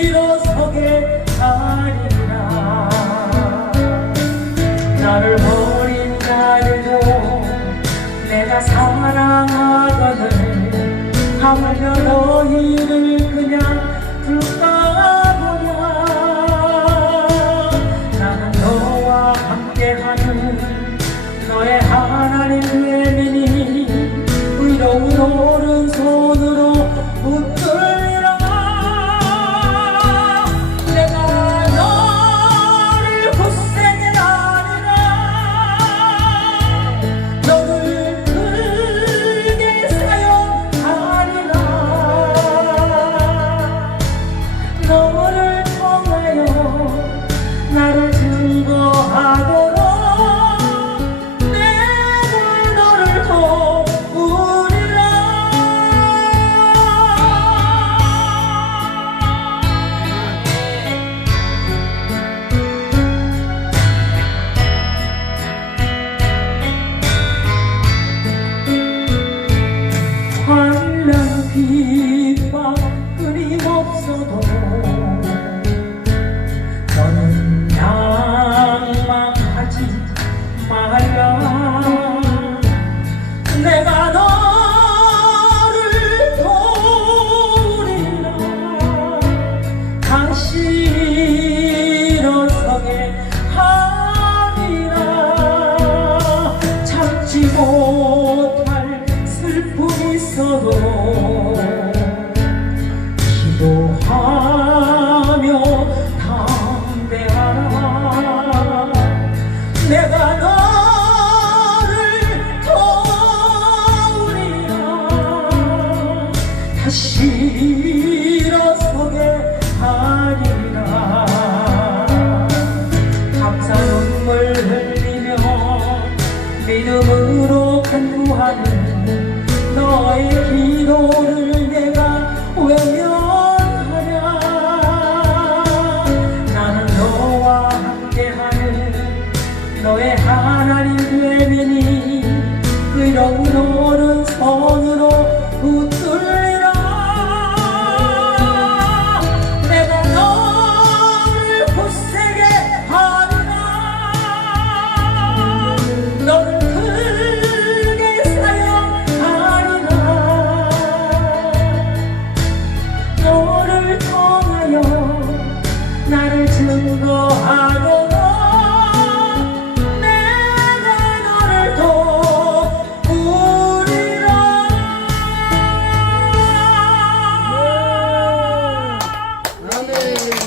일어서게 하리라 나를 버린 날도 내가 사랑하거늘 하물며 너희 no one 싫어서게 하리라. 감사 눈물 흘리며 믿음으로 간구하는 너의 기도를 내가 외면하랴. 나는 너와 함께하는 너의 하나님 되미니 의로운